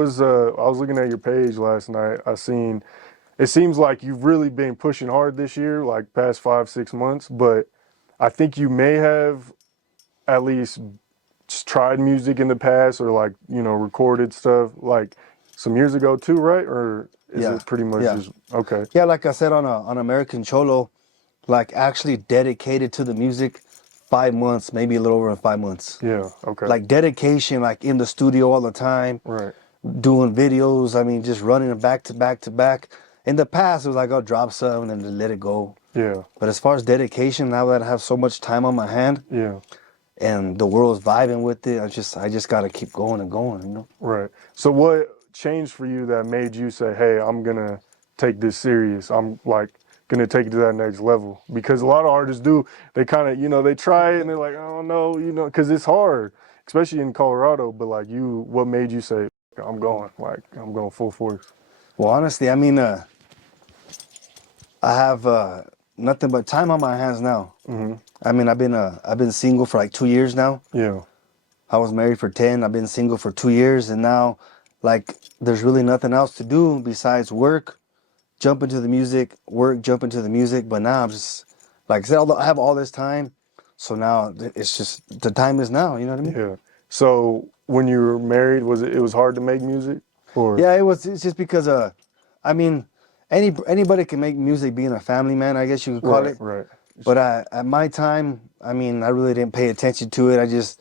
was looking at your page last night. It seems like you've really been pushing hard this year, like past 5-6 months, but I think you may have at least tried music in the past or like, recorded stuff like some years ago too, right? Or is it pretty much just okay? Yeah, like I said on American Cholo, like actually dedicated to the music 5 months, maybe a little over 5 months. Yeah, okay. Like dedication, like in the studio all the time. Right. Doing videos, I mean, just running it back to back to back. In the past, it was like, I'll drop some and then let it go. Yeah. But as far as dedication, now that I have so much time on my hand, and the world's vibing with it, I just got to keep going and going, you know? Right. So what changed for you that made you say, hey, I'm going to take this serious? I'm like going to take it to that next level? Because a lot of artists do, they kind of, they try it and they're like, I don't know, because it's hard, especially in Colorado. But like what made you say, I'm going full force? Well, honestly, I mean, I have nothing but time on my hands now. Mm-hmm. I mean, I've been single for like 2 years now. Yeah. I was married for 10. I've been single for 2 years, and now, like, there's really nothing else to do besides work, jump into the music, work, jump into the music. But now I'm just, like I said, I have all this time, so now it's just the time is now. You know what I mean? Yeah. So when you were married, it was hard to make music? Or yeah, it's just because I mean, anybody can make music being a family man, I guess you could call it. Right. But at my time, I mean, I really didn't pay attention to it.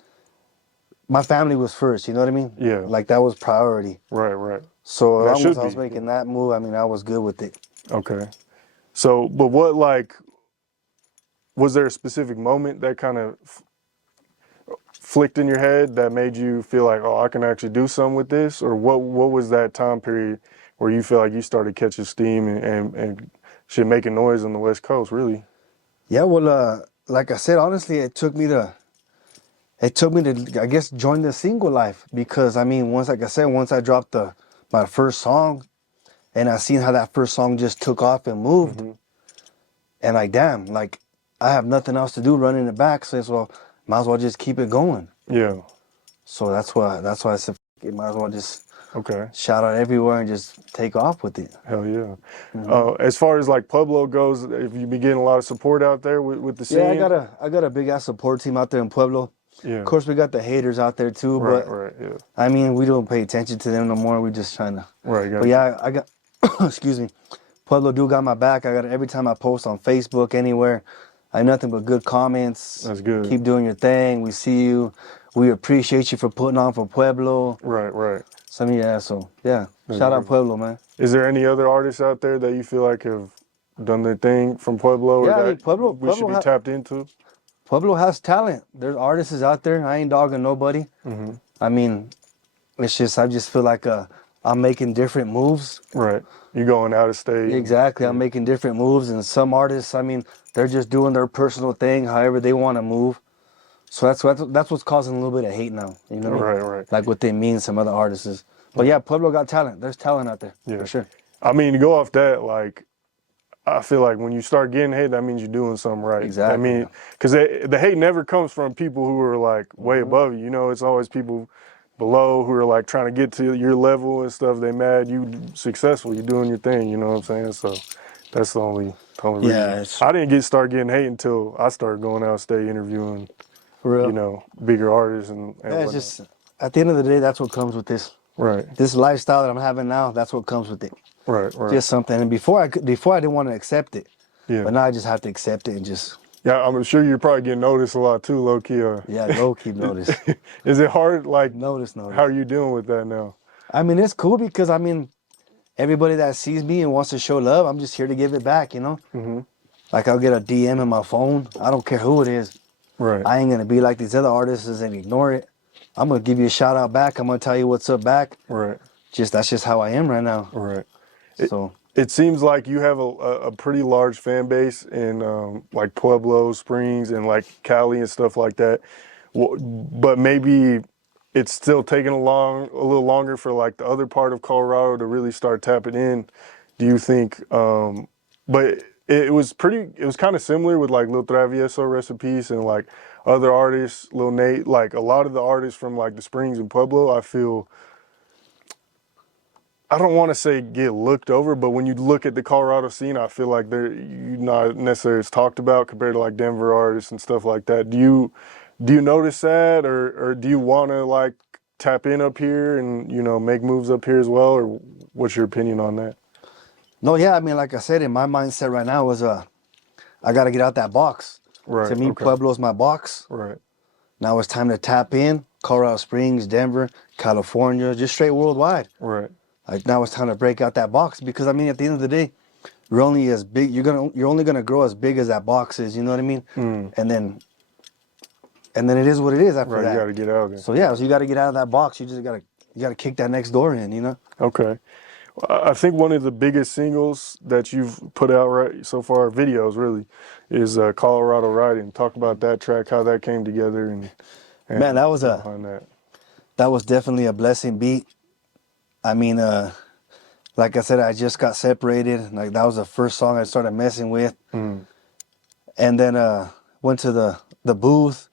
My family was first, you know what I mean? Yeah. Like that was priority. Right. So as long as I was making that move, I mean, I was good with it. Okay. So, but was there a specific moment that kind of flicked in your head that made you feel like, oh, I can actually do something with this? Or what was that time period where you feel like you started catching steam and shit making noise on the West Coast, really? Yeah, well, like I said, honestly, it took me to, I guess, join the single life because, I mean, once I dropped my first song and I seen how that first song just took off and moved, and like, damn, like, I have nothing else to do running it back, so it's, well, might as well just keep it going. Yeah. So that's why I said, might as well just shout out everywhere and just take off with it. Hell yeah. As far as like Pueblo goes, if you be getting a lot of support out there with the scene? Yeah, I got a big ass support team out there in Pueblo. Yeah. Of course, we got the haters out there too, Right, but yeah. I mean, we don't pay attention to them no more. We just trying to. Right. But yeah, I got. Excuse me. Pueblo do got my back. I got it every time I post on Facebook, anywhere. I have nothing but good comments. That's good. Keep doing your thing. We see you. We appreciate you for putting on for Pueblo. Right. So yeah. Shout out Pueblo, man. Is there any other artists out there that you feel like have done their thing from Pueblo? Yeah, or I mean, Pueblo should be tapped into? Pueblo has talent. There's artists out there. I ain't dogging nobody. I mean, I just feel like I'm making different moves. Right. You going out of state. Exactly. I'm making different moves, and some artists, I mean, they're just doing their personal thing, however they want to move. So that's what's causing a little bit of hate now. You know what I mean? Right. Like what they mean, some other artists. But yeah, Pueblo got talent. There's talent out there. Yeah. For sure. I mean, to go off that, like, I feel like when you start getting hate, that means you're doing something right. Exactly. I mean, because the hate never comes from people who are like way above you. You know, it's always people below who are like trying to get to your level and stuff. They mad you successful. You're doing your thing. You know what I'm saying? So that's the only reason. I didn't start getting hate until I started going out of state interviewing, for real. you know, bigger artists and it's just at the end of the day, that's what comes with this. Right. This lifestyle that I'm having now, that's what comes with it. Right. Just something. And before I didn't want to accept it. Yeah. But now I just have to accept it and just. Yeah, I'm sure you're probably getting noticed a lot too, low key. Yeah, low key noticed. Is it hard? Like, notice. How are you dealing with that now? I mean, it's cool because, I mean, everybody that sees me and wants to show love, I'm just here to give it back, you know? Like, I'll get a DM in my phone. I don't care who it is. Right. I ain't going to be like these other artists and ignore it. I'm going to give you a shout out back. I'm going to tell you what's up back. Right. That's just how I am right now. Right. So it seems like you have a pretty large fan base in like Pueblo Springs and like Cali and stuff like that. But maybe it's still taking a little longer for like the other part of Colorado to really start tapping in. Do you think? But it was kind of similar with like Lil Travieso, rest in peace, and like other artists, Lil Nate, like a lot of the artists from like the Springs and Pueblo, I feel I don't want to say get looked over, but when you look at the Colorado scene, I feel like they're not necessarily as talked about compared to like Denver artists and stuff like that. Do you notice that, or do you want to like tap in up here and make moves up here as well, or what's your opinion on that? No, yeah, I mean, like I said, in my mindset right now is I got to get out that box. Right. To me, Okay. Pueblo's my box. Right. Now it's time to tap in. Colorado Springs, Denver, California, just straight worldwide. Right. Like now it's time to break out that box because I mean, at the end of the day, you're only as big. You're only gonna grow as big as that box is. You know what I mean? And then it is what it is after Right. that. You got to get out there. So yeah, so you got to get out of that box. You gotta kick that next door in. You know? Okay. I think one of the biggest singles that you've put out right so far, videos really, is Colorado Ridin. Talk about that track, how that came together, and Man, that was behind that. That was definitely a blessing beat. I mean, like I said, I just got separated. Like that was the first song I started messing with, and then went to the booth,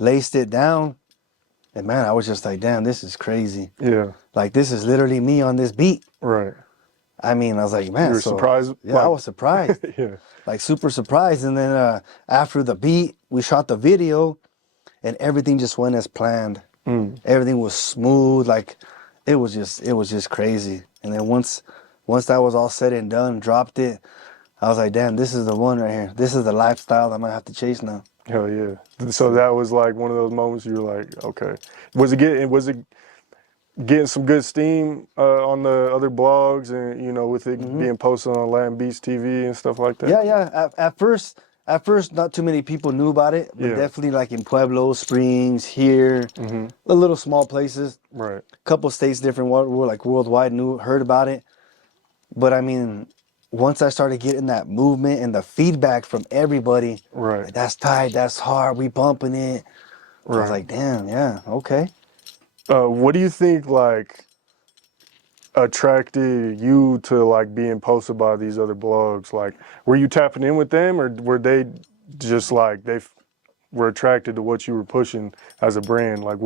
laced it down, and man, I was just like, damn, this is crazy. Yeah. Like this is literally me on this beat. Right. I mean, I was like, man, You were so, surprised? Yeah, like, I was surprised. Yeah. Like super surprised. And then after the beat, we shot the video, and everything just went as planned. Everything was smooth. Like it was just crazy. And then once that was all said and done, dropped it, I was like, damn, this is the one right here. This is the lifestyle I'm gonna have to chase now. Hell yeah. So that was like one of those moments you were like, okay. Was it getting some good steam on the other blogs and with it being posted on Latin Beats TV and stuff like that? Yeah. At first, not too many people knew about it, but definitely like in Pueblo, Springs, here, the little small places. Right. A couple states different, were like worldwide heard about it. But I mean, once I started getting that movement and the feedback from everybody, Right. like, that's tight, that's hard, we bumping it. Right. I was like, damn, yeah, okay. What do you think like attracted you to like being posted by these other blogs? Like, were you tapping in with them, or were they just like were attracted to what you were pushing as a brand? Like,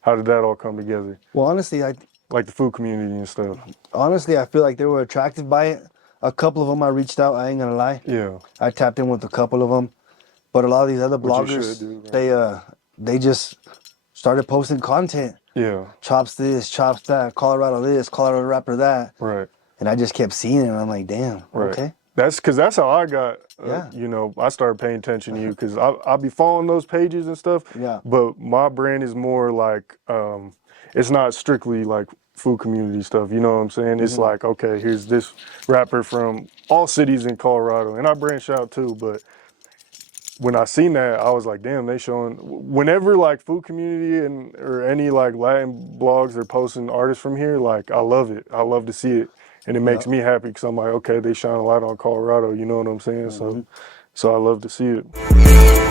how did that all come together? Well, honestly, Like the Foo Community and stuff. I feel like they were attracted by it. A couple of them I reached out, I ain't gonna lie. Yeah. I tapped in with a couple of them. But a lot of these other Which you bloggers, should do, they just started posting content. Yeah. Chops this, chops that, Colorado this, Colorado rapper that. Right. And I just kept seeing it, and I'm like, damn, Right. okay. That's how I got, Yeah. I started paying attention to you because I'll be following those pages and stuff. Yeah. But my brand is more like, it's not strictly like Foo Community stuff. You know what I'm saying? It's like, okay, here's this rapper from all cities in Colorado. And I branch out too, but when I seen that, I was like, damn, they showing, whenever like Foo Community or any like Latin blogs are posting artists from here, like I love it. I love to see it. And it makes me happy because I'm like, okay, they shine a light on Colorado. You know what I'm saying? So I love to see it.